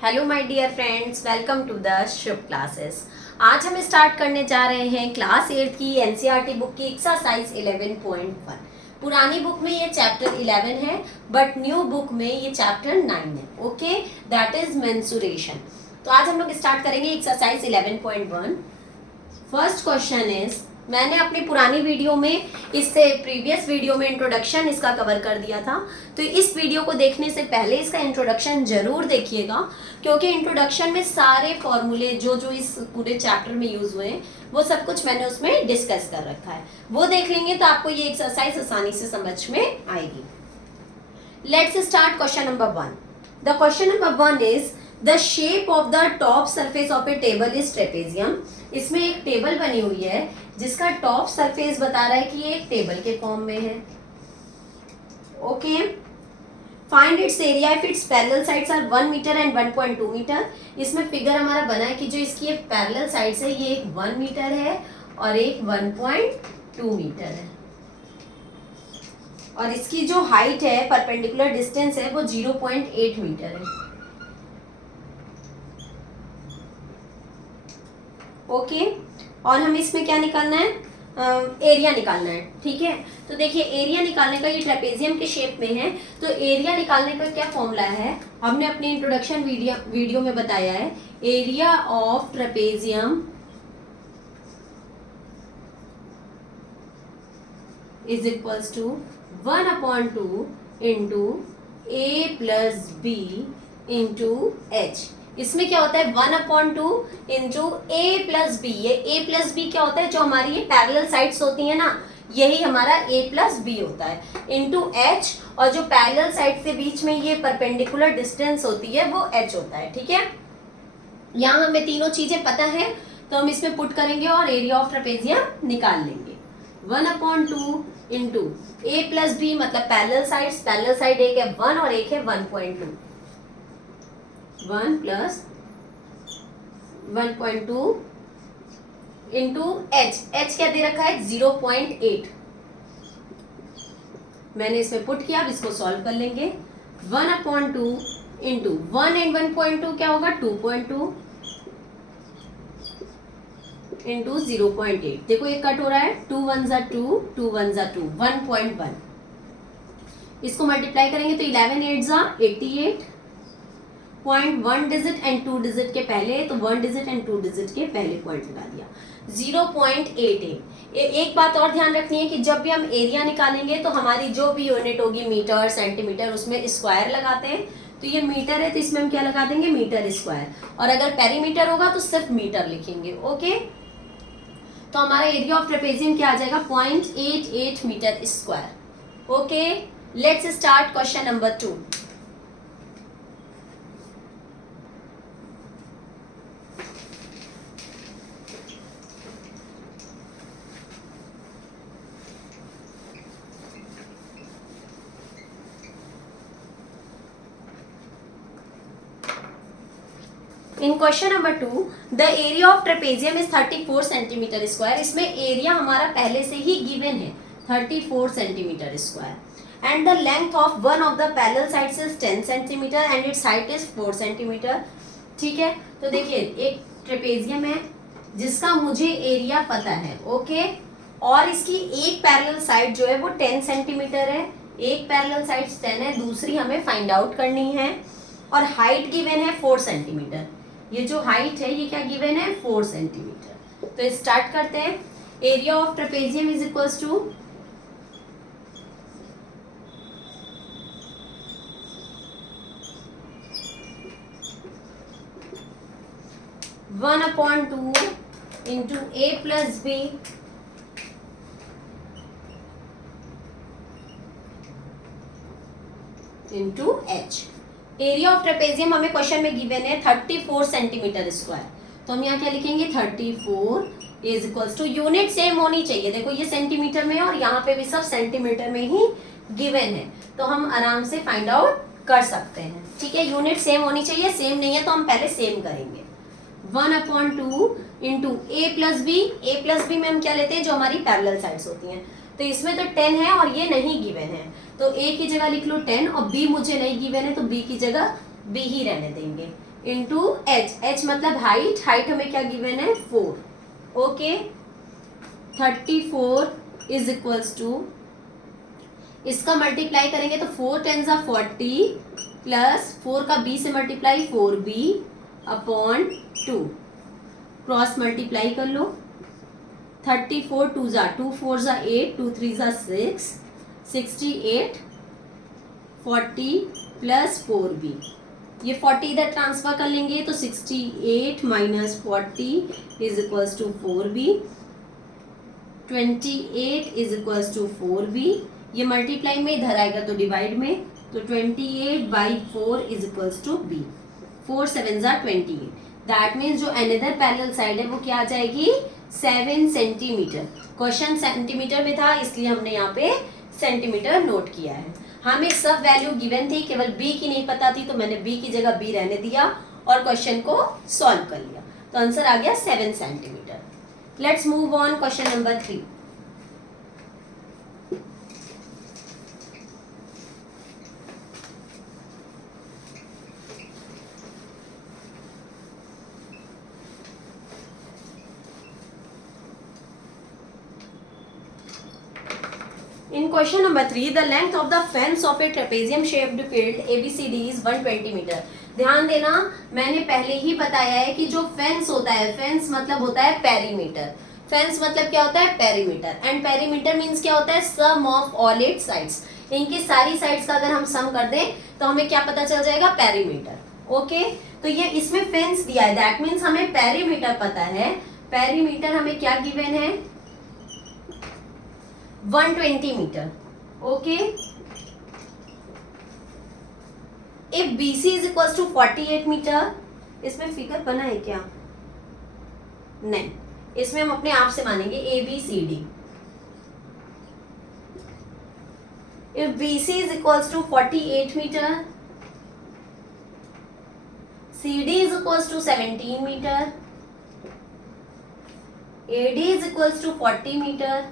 Hello my dear friends, welcome to the Shubh classes. आज हम start करने जा रहे हैं क्लास 8 की एनसीईआरटी बुक की एक्सरसाइज 11.1। पुरानी बुक में ये चैप्टर 11 है, बट न्यू बुक में ये चैप्टर 9 है। Okay, that is mensuration. तो आज हम लोग स्टार्ट करेंगे एक्सरसाइज 11.1। फर्स्ट क्वेश्चन इज, मैंने अपनी पुरानी वीडियो में, इससे प्रीवियस वीडियो में इंट्रोडक्शन इसका कवर कर दिया था, तो इस वीडियो को देखने से पहले इसका इंट्रोडक्शन जरूर देखिएगा, क्योंकि इंट्रोडक्शन में सारे फॉर्मूले जो जो इस पूरे चैप्टर में यूज हुए हैं वो सब कुछ मैंने उसमें डिस्कस कर रखा है। वो देख लेंगे तो आपको ये एक्सरसाइज आसानी से समझ में आएगी। Let's start question number 1। The question number 1 is the shape of the top surface of A table is trapezium. इसमें एक टेबल बनी हुई है जिसका टॉप सरफेस बता रहा है कि ये एक टेबल के फॉर्म में है। Okay, find its area if its parallel sides are 1 metre and 1.2 metre. इसमें फिगर हमारा बना है कि जो इसकी एक पैरेलल साइड्स है ये एक 1 मीटर है और एक 1.2 मीटर है, और इसकी जो हाइट है, परपेंडिकुलर डिस्टेंस है, वो 0.8 मीटर है। ओके, और हमें इसमें क्या निकालना है? एरिया निकालना है। ठीक है, तो देखिए एरिया निकालने का, ये ट्रेपेजियम के शेप में है, तो एरिया निकालने का क्या फॉर्मूला है? हमने अपने इंट्रोडक्शन वीडियो में बताया है, area of trapezium is equals to 1/2 into A plus B into H. इसमें क्या होता है? 1/2 इंटू ए प्लस बी। ये ए प्लस बी क्या होता है? जो हमारी ये पैरेलल साइड्स होती है ना, यही हमारा ए प्लस बी होता है, इंटू एच, और जो पैरेलल साइड के बीच में ये परपेंडिकुलर डिस्टेंस होती है वो एच होता है। ठीक है, यहाँ हमें तीनों चीजें पता है, तो हम इसमें पुट करेंगे और एरिया ऑफ ट्रेपेजियम निकाल लेंगे। 1/2 इंटू ए प्लस बी मतलब पैरेलल साइड्स, पैरेलल साइड एक है 1 और एक है 1.2, 1 प्लस 1.2 इंटू एच। एच क्या दे रखा है? 0.8। मैंने इसमें पुट किया, अब इसको सॉल्व कर लेंगे। 1/2 इंटू 1 एंड 1.2 क्या होगा? 2.2 इंटू 0.8। देखो ये कट हो रहा है, 2 1 जा 2, 2 1 जा 2, 1.1। इसको मल्टीप्लाई करेंगे तो 11 8 जा 88, पॉइंट 1 डिजिट एंड 2 डिजिट के पहले, तो 1 डिजिट एंड 2 डिजिट के पहले पॉइंट लगा दिया, 0.88। एक बात और ध्यान रखनी है कि जब भी हम एरिया निकालेंगे तो हमारी जो भी यूनिट होगी, मीटर सेंटीमीटर, उसमें स्क्वायर लगाते हैं, तो ये मीटर है तो इसमें हम क्या लगा देंगे? Metre square. और अगर पेरीमीटर होगा तो सिर्फ मीटर लिखेंगे। ओके, तो हमारा एरिया ऑफ ट्रेपेजियम क्या आ जाएगा? 0.88 metre square. Okay, let's start question number 2। In question number 2, the area of trapezium is 34 centimetre square. इसमें एरिया हमारा पहले से ही गिवन है, 34 centimetre square, and the length of one of the parallel sides is 10 centimetre and its height is 4 centimetre. ठीक है, तो देखिए एक ट्रेपेजियम है जिसका मुझे एरिया पता है। ओके, और इसकी एक पैरेलल साइड जो है वो 10 सेंटीमीटर है, एक पैरेलल साइड 10 है, दूसरी हमें फाइंड आउट करनी है, और हाइट गिवन है 4 सेंटीमीटर। ये जो हाइट है ये क्या गिवन है? 4 सेंटीमीटर। तो स्टार्ट करते हैं। Area of trapezium is equals to 1/2 into A plus B into H. Area of trapezium हमें क्वेश्चन में गिवन है 34 सेंटीमीटर स्क्वायर, तो हम यहाँ क्या लिखेंगे? 34 is equals to, unit same होनी चाहिए, देखो ये सेंटीमीटर में है और यहाँ पे भी सब सेंटीमीटर में ही गिवन है, तो हम आराम से फाइंड आउट कर सकते हैं। ठीक है, यूनिट सेम होनी चाहिए, सेम नहीं है तो हम पहले सेम करेंगे। 1/2 into A plus B. A plus B में हम क्या लेते हैं? जो हमारी पैरेलल साइड्स होती हैं, तो इसमें तो 10 है और ये नहीं गिवन है, तो ए की जगह लिख लो 10, और बी मुझे नहीं गिवन है तो बी की जगह बी ही रहने देंगे। इंटू एच, एच मतलब हाइट, हाइट हमें क्या गिवन है 4, ओके। 34 इज इक्वल्स टू, इसका मल्टीप्लाई करेंगे तो 4 टेन जा 40 प्लस 4 का b से multiply 4b upon 2, cross multiply कर लो। 34 2 जा 2 4 जा 8 2 3 जा 6, 68 40 प्लस 4b, ये 40 इधर ट्रांसफर कर लेंगे तो 68 minus 40 is equals to 4b, 28 is equals to 4b, ये मल्टीप्लाई में इधर आएगा तो डिवाइड में, तो 28/4 इज इक्वल्स टू b, 4 7 जा 28, दैट मीन्स जो अनदर पैरेलल साइड है वो क्या आ जाएगी 7 सेंटीमीटर। क्वेश्चन सेंटीमीटर में था इसलिए हमने यहाँ पे सेंटीमीटर नोट किया है। हमें सब वैल्यू गिवन थी, केवल b की नहीं पता थी तो मैंने b की जगह b रहने दिया और क्वेश्चन को सॉल्व कर लिया, तो आंसर आ गया 7 centimetre. Let's move on question number 3। In question number 3, the length of the fence of a trapezium shaped field ABCD is 120 meter. ध्यान देना, मैंने पहले ही बताया है कि जो फेंस होता है, फेंस मतलब होता है पेरीमीटर, फेंस मतलब क्या होता है पेरीमीटर, एंड पेरीमीटर मींस क्या होता है sum of all its sides, इनकी सारी साइड्स का अगर हम सम कर दें तो हमें क्या पता चल जाएगा पेरीमीटर, ओके। तो ये इसमें फेंस दिया है, दैट मीन्स हमें पेरीमीटर पता है, पेरीमीटर हमें क्या गिवन है 120 metre, okay. If BC is equal to 48 metre, इसमें फिगर बना है क्या, नहीं, इसमें हम अपने आप से मानेंगे ABCD। If BC is equal to 48 metre, CD is equal to 17 metre, AD is equal to 40 metre,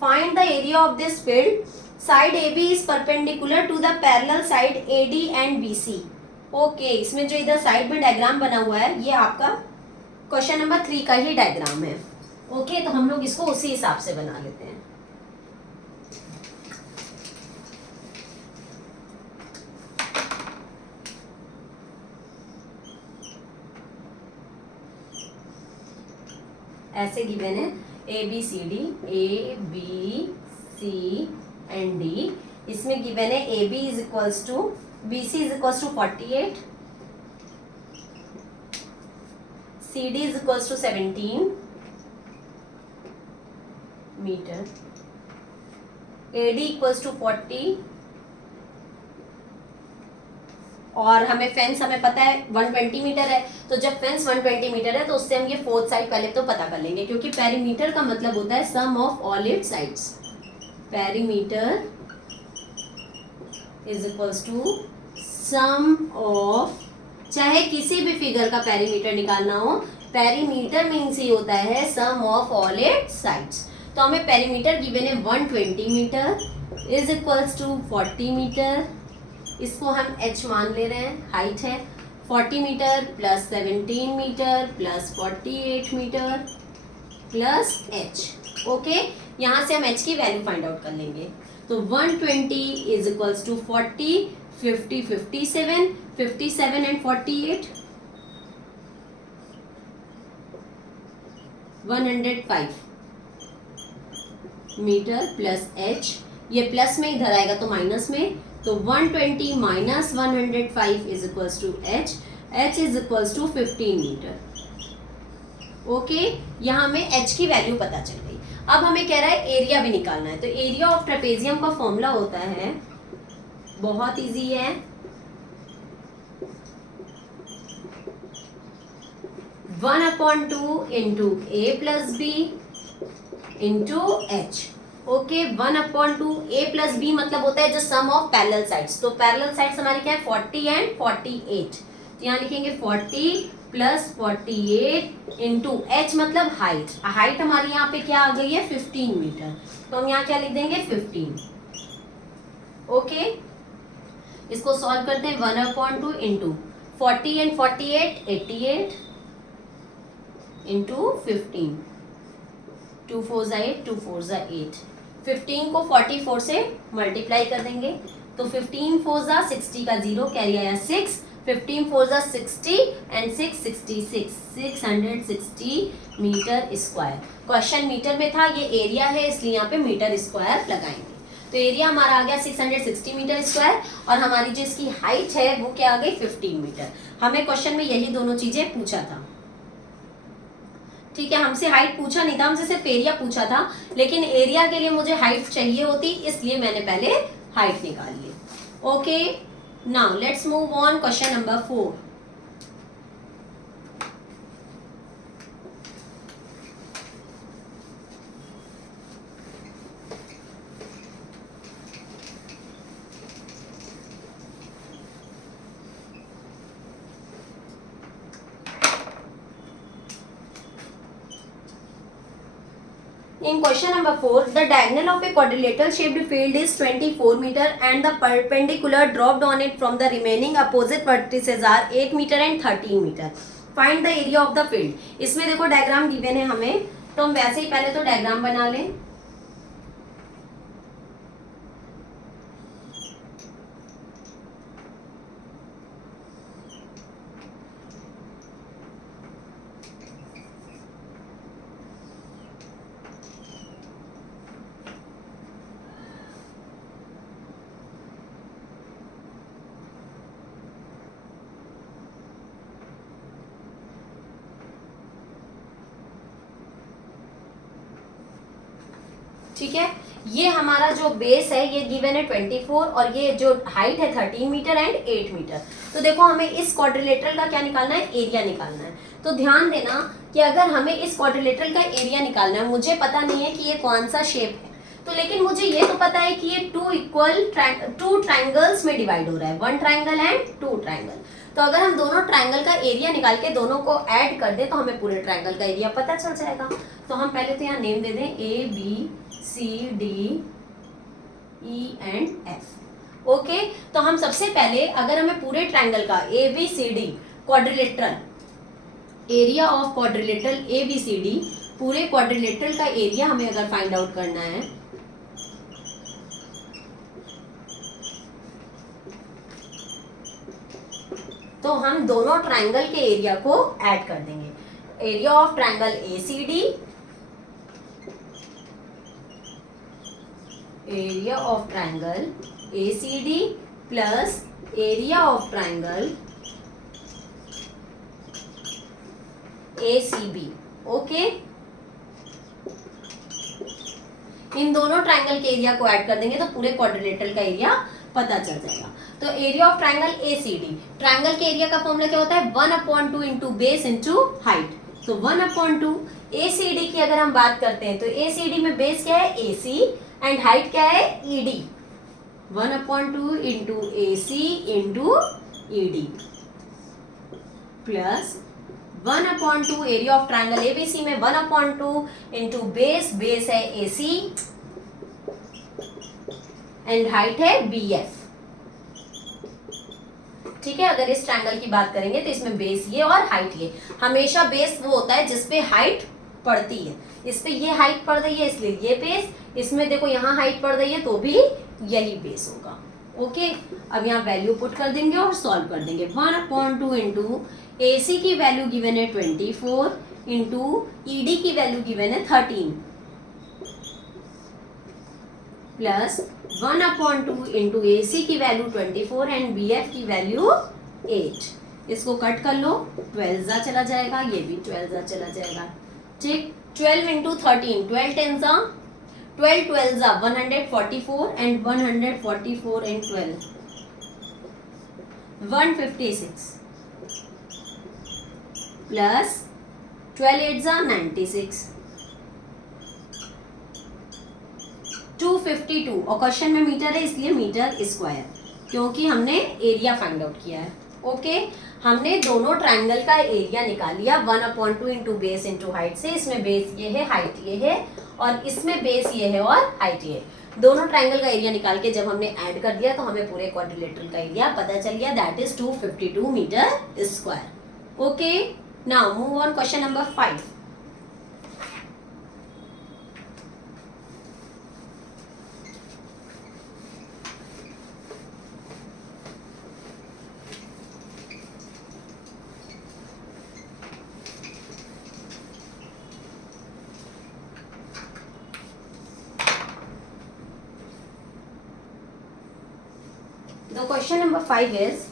find the area of this field, side AB is perpendicular to the parallel side AD and BC, okay. इसमें जो इधर side में diagram बना हुआ है ये आपका question number 3 का ही डायग्राम है, ओके। तो हम लोग इसको उसी हिसाब से बना लेते हैं। ऐसे गिवन है ABCD, ABC एंड D, इसमें गिवन है AB is equals to BC is equals to 48, CD is equals to 17 metre, AD equals to 40, और हमें फेंस हमें पता है 120 मीटर है, तो जब फेंस 120 मीटर है तो उससे हम ये फोर्थ साइड पहले तो पता कर लेंगे, क्योंकि पेरीमीटर का मतलब होता है sum of all its sides, perimeter is equals to sum of, चाहे किसी भी फिगर का पेरीमीटर निकालना हो, पेरीमीटर मीन्स ही होता है sum of all its sides. तो हमें पेरीमीटर गिवन है 120 metre is equals to 40 metre, इसको हम h मान ले रहे हैं, हाइट है 40 metre plus 17 metre plus 48 metre plus h, okay. यहाँ से हम h की वैल्यू फाइंड आउट कर लेंगे, तो 120 is equals to 40, 50 57, 57 and 48 105 metre plus h, ये प्लस में इधर आएगा तो माइनस में, तो 120 minus 105 is equals to h, h is equals to 15 metre, okay. यहाँ हमें h की वैल्यू पता चल गई। अब हमें कह रहा है एरिया भी निकालना है, तो एरिया ऑफ ट्रेपेजियम का फॉर्मूला होता है, बहुत इजी है, 1/2 into a plus B into h, okay. 1/2 a plus B मतलब होता है जो सम ऑफ पैरेलल साइड्स, तो पैरेलल साइड्स हमारे क्या है 40 एंड 48, तो यहाँ लिखेंगे 40 प्लस 48 इंटू h मतलब हाइट, हाइट हमारी यहाँ पे क्या आ गई है 15 मीटर, तो हम यहाँ क्या लिख देंगे 15, ओके। इसको सॉल्व करते हैं 1/2 इंटू 40 एंड 48 88 इंटू 15 2 4 8 2 4 8 15 को 44 से मल्टीप्लाई कर देंगे तो 15 4 60 का 0 कैरी आया 6 15 4 60 and 6 66 660 metre square. Question metre में था, ये एरिया है इसलिए यहाँ पे मीटर स्क्वायर लगाएंगे। तो एरिया हमारा आ गया 660 मीटर स्क्वायर और हमारी जो इसकी हाइट है वो क्या आ गई 15 मीटर। हमें क्वेश्चन में यही दोनों चीजें पूछा था, ठीक है। हमसे हाइट पूछा नहीं था, हमसे सिर्फ एरिया पूछा था, लेकिन एरिया के लिए मुझे हाइट चाहिए होती इसलिए मैंने पहले हाइट निकाली है। Okay, now let's move on question number 4। In question number 4, the diagonal of a quadrilateral shaped field is 24 meter and the perpendicular dropped on it from the remaining opposite vertices are 8 meter and 13 meter. Find the area of the field. इसमें देखो diagram given है हमें, तो हम वैसे ही पहले तो diagram बना लें। ठीक है, ये हमारा जो बेस है ये गिवन है 24 और ये जो हाइट है 13 मीटर एंड 8 मीटर। तो देखो हमें इस क्वाड्रिलेटरल का क्या निकालना है, एरिया निकालना है। तो ध्यान देना कि अगर हमें इस क्वाड्रिलेटरल का एरिया निकालना है, मुझे पता नहीं है कि ये कौन सा शेप है, तो लेकिन मुझे ये तो पता है कि ये टू ट्राइंगल्स में डिवाइड हो रहा है, 1 ट्राइंगल एंड 2 ट्राइंगल। तो अगर हम दोनों ट्राइंगल का एरिया निकाल के दोनों को ऐड कर दें तो हमें पूरे ट्राइंगल का एरिया पता चल जाएगा। तो हम पहले तो यहाँ नेम दे दें ABCD E and F। Okay, तो हम सबसे पहले अगर हमें पूरे ट्राइंगल का ABCD quadrilateral area of quadrilateral ABCD पूरे क्वाड्रिलेटरल का एरिया हमें अगर फाइंड आउट करना है तो हम दोनों ट्राइंगल के एरिया को ऐड कर देंगे। Area of triangle ACD, area of triangle ACD plus area of triangle ACB। Okay, इन दोनों ट्राइंगल के एरिया को ऐड कर देंगे तो पूरे क्वाड्रिलेटरल का एरिया पता चल जाएगा। तो area of triangle ACD, triangle के एरिया का फॉर्मूला क्या होता है 1/2 इंटू बेस इंटू हाइट। तो 1/2 ACD की अगर हम बात करते हैं तो ACD में बेस क्या है AC एंड हाइट क्या है ED। 1/2 into AC into ED plus 1/2 area of triangle ABC में 1/2 इंटू बेस है AC एंड हाइट है BF। ठीक है, अगर इस ट्रायंगल की बात करेंगे तो इसमें बेस ये और हाइट ये। हमेशा बेस वो होता है जिसपे हाइट पड़ती है, इस पे ये हाइट पड़ रही है इसलिए ये बेस, इसमें देखो यहाँ हाइट पड़ रही है तो भी यही बेस होगा। ओके, अब यहाँ वैल्यू पुट कर देंगे और सॉल्व कर देंगे। 1/2 इंटू AC की वैल्यू गिवन है 24 इंटू ED की वैल्यू गिवन है 13 प्लस 1/2 इंटू AC की वैल्यू 24 एंड BF की वैल्यू 8। इसको कट कर लो, 12 जा चला जाएगा, ये भी 12 जा चला जाएगा। ठीक, 12 इंटू 13, 12 10 जा 12 12 जा 144 एंड 144 एंड 12 156 प्लस 12 8 जा 96 252 और क्वेश्चन में मीटर है इसलिए मीटर स्क्वायर, क्योंकि हमने एरिया फाइंड आउट किया है। ओके, हमने दोनों ट्रायंगल का एरिया निकाल लिया 1/2 इंटू बेस इंटू हाइट से। इसमें बेस ये है, हाइट ये है और इसमें बेस ये है और हाइट ये है। दोनों ट्राइंगल का एरिया निकाल के जब हमने ऐड कर दिया तो हमें पूरे क्वाड्रिलेटरल का एरिया पता चल गया, that is 252 metre square. Okay, now move on question number 5। The question number 5 is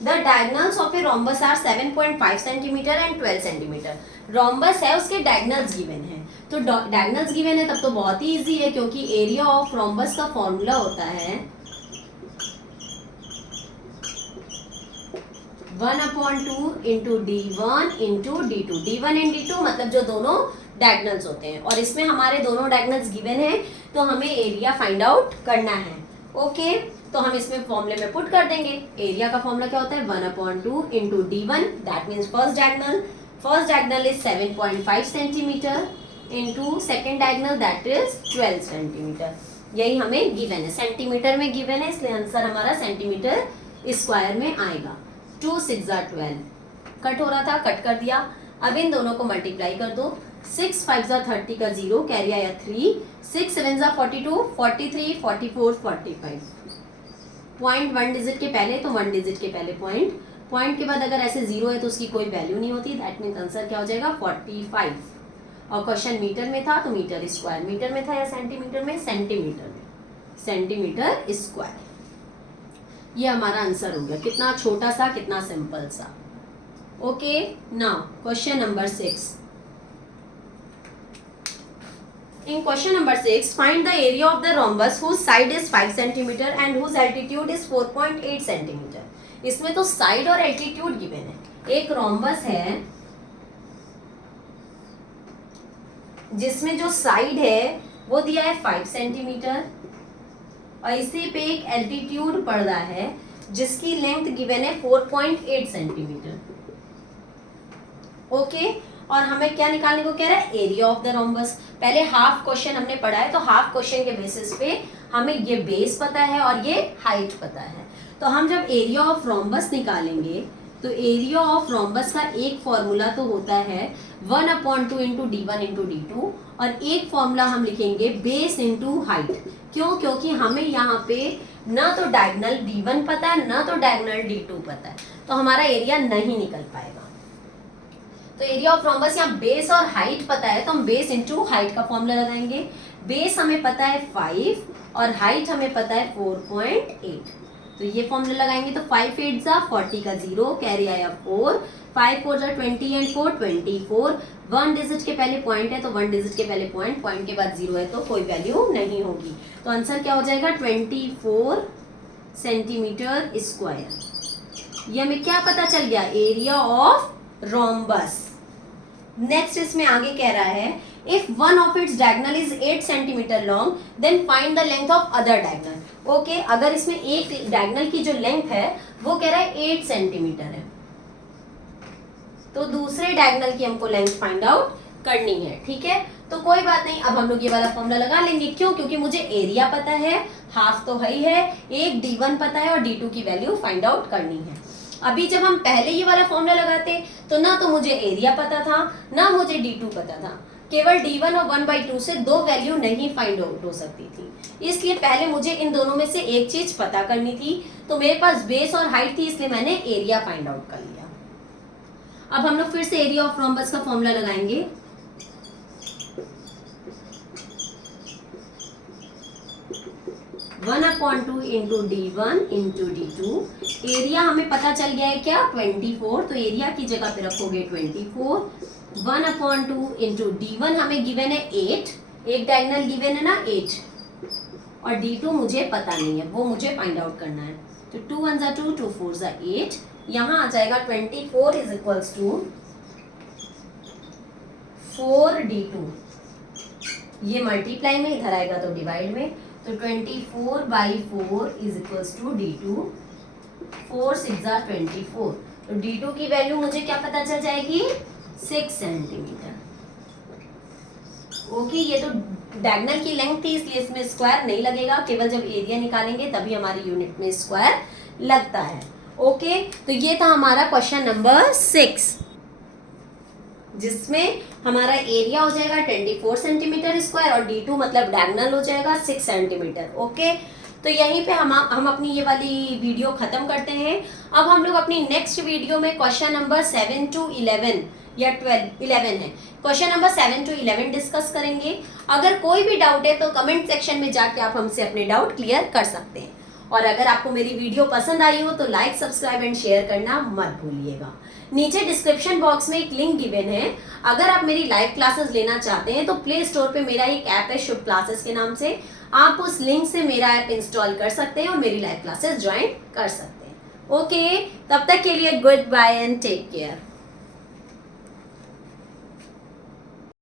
the diagonals of a rhombus are 7.5 centimeter and 12 centimeter। rhombus है, उसके diagonals given है, तो diagonals given है तब तो बहुत ही easy है, क्योंकि area of rhombus का formula होता है 1/2 into d1 into d2। d1 and d2 मतलब जो दोनों diagonals होते हैं, और इसमें हमारे दोनों diagonals given है, तो हमें area find out करना है। ओके, तो हम इसमें फॉर्मूले में पुट कर देंगे। एरिया का फॉर्मूला क्या होता है 1/2 into d1, that means first diagonal is 7.5 centimetre into second diagonal that is 12 centimetre. यही हमें गिवन है, सेंटीमीटर में गिवन है, इसलिए आंसर हमारा सेंटीमीटर स्क्वायर में आएगा। 2 6 12 कट हो रहा था, कट कर दिया। अब इन दोनों को मल्टीप्लाई कर दो, 6 5 30 का 0 कैरी आया 3, 6 7 42 43 44 45। पॉइंट 1 डिजिट के पहले तो 1 डिजिट के पहले पॉइंट के बाद अगर ऐसे 0 है तो उसकी कोई वैल्यू नहीं होती, दैट मीन्स आंसर क्या हो जाएगा 45। और क्वेश्चन मीटर में था तो मीटर स्क्वायर, मीटर में था या सेंटीमीटर में, सेंटीमीटर स्क्वायर। ये हमारा आंसर हो गया, कितना छोटा सा, कितना सिंपल सा। Okay, now question number 6। In question number 6, find the area of the rhombus whose side is 5 cm and whose altitude is 4.8 cm। इसमें तो साइड और एल्टीट्यूड गिवन है। एक रोम्बस है जिसमें जो साइड है वो दिया है 5 सेंटीमीटर और इसी पे एक एल्टीट्यूड पड़ रहा है जिसकी लेंथ गिवन है 4.8 सेंटीमीटर। ओके, और हमें क्या निकालने को कह रहा है एरिया ऑफ द रोम्बस। पहले हाफ क्वेश्चन हमने पढ़ा है, तो हाफ क्वेश्चन के बेसिस पे हमें ये बेस पता है और ये हाइट पता है। तो हम जब एरिया ऑफ रोम्बस निकालेंगे तो एरिया ऑफ रोम्बस का एक फॉर्मूला तो होता है 1/2 इंटू d1 इंटू d2 और एक फॉर्मूला हम लिखेंगे बेस इंटू हाइट। क्यों? क्योंकि हमें यहाँ पे ना तो डायगोनल d1 पता है ना तो डायगोनल d2 पता है, तो हमारा एरिया नहीं निकल पाएगा। तो एरिया ऑफ रोम्बस यहाँ बेस और हाइट पता है तो हम बेस इंटू हाइट का फॉर्मूला लगाएंगे। बेस हमें पता है 5 और हाइट हमें पता है 4.8, तो ये फॉर्मूला लगाएंगे। तो 5 8 40 का 0 कैरी आया 4, 5 4 20 एंड 4 24। 1 डिजिट के पहले पॉइंट है तो 1 डिजिट के पहले पॉइंट के बाद 0 है तो कोई वैल्यू नहीं होगी, तो आंसर क्या हो जाएगा 24 सेंटीमीटर स्क्वायर। ये हमें क्या पता चल गया एरिया ऑफ रोम्बस। नेक्स्ट इसमें आगे कह रहा है if one of its diagonal is 8 centimetre long then find the length of other diagonal. Okay, अगर इसमें एक डायगोनल की जो लेंथ है वो कह रहा है 8 सेंटीमीटर है, तो दूसरे डायगोनल की हमको लेंथ फाइंड आउट करनी है। ठीक है, तो कोई बात नहीं, अब हम लोग ये वाला फॉर्मूला लगा लेंगे। क्यों? क्योंकि मुझे एरिया पता है, हाफ तो है ही है, एक d1 पता है और d2 की वैल्यू फाइंड आउट करनी है। अभी जब हम पहले ये वाला फॉर्मूला लगाते तो ना तो मुझे एरिया पता था ना मुझे d2 पता था, केवल d1 और 1/2 से दो वैल्यू नहीं फाइंड आउट हो सकती थी, इसलिए पहले मुझे इन दोनों में से एक चीज पता करनी थी। तो मेरे पास बेस और हाइट थी इसलिए मैंने एरिया फाइंड आउट कर लिया। अब हम लोग फिर से एरिया ऑफ रोम्बस का फॉर्मूला लगाएंगे। One upon 2 into d1 into d2। Area हमें पता चल गया है क्या 24, तो एरिया की जगह पे रखोगे 24। 1/2 इंटू d1 हमें गिवन है 8, एक डायगोनल गिवन है ना 8, और d2 मुझे पता नहीं है, वो मुझे फाइंड आउट करना है। तो 2 1 2 2 4 8, यहाँ आ जाएगा 24 इज इक्वल्स टू 4d2। ये मल्टीप्लाई में, इधर आएगा तो डिवाइड में, तो 24/4 इज इक्वल्स टू d2। 4 6 24, तो d2 की वैल्यू मुझे क्या पता चल जाएगी 6 सेंटीमीटर। ओके, ये तो डायगोनल की लेंथ थी इसलिए इसमें स्क्वायर नहीं लगेगा, केवल जब एरिया निकालेंगे तभी हमारी यूनिट में स्क्वायर लगता है। ओके, तो ये था हमारा क्वेश्चन नंबर 6, जिसमें हमारा एरिया हो जाएगा 24 सेंटीमीटर स्क्वायर और D2 मतलब डायगोनल हो जाएगा 6 सेंटीमीटर। ओके, तो यहीं पे हम अपनी ये वाली वीडियो खत्म करते हैं। अब हम लोग अपनी नेक्स्ट वीडियो में क्वेश्चन नंबर 7 to 11 या 11 है, क्वेश्चन नंबर 7 to 11 डिस्कस करेंगे। अगर कोई भी डाउट है तो कमेंट सेक्शन में जाके आप हमसे अपने डाउट क्लियर कर सकते हैं। और अगर आपको मेरी वीडियो पसंद आई हो तो लाइक, सब्सक्राइब एंड शेयर करना मत भूलिएगा। नीचे डिस्क्रिप्शन बॉक्स में एक लिंक गिवन है, अगर आप मेरी लाइव क्लासेस लेना चाहते हैं तो प्ले स्टोर पे मेरा एक ऐप है शुभ क्लासेस के नाम से, आप उस लिंक से मेरा ऐप इंस्टॉल कर सकते हैं और मेरी लाइव क्लासेस ज्वाइन कर सकते हैं। ओके, तब तक के लिए goodbye and take care.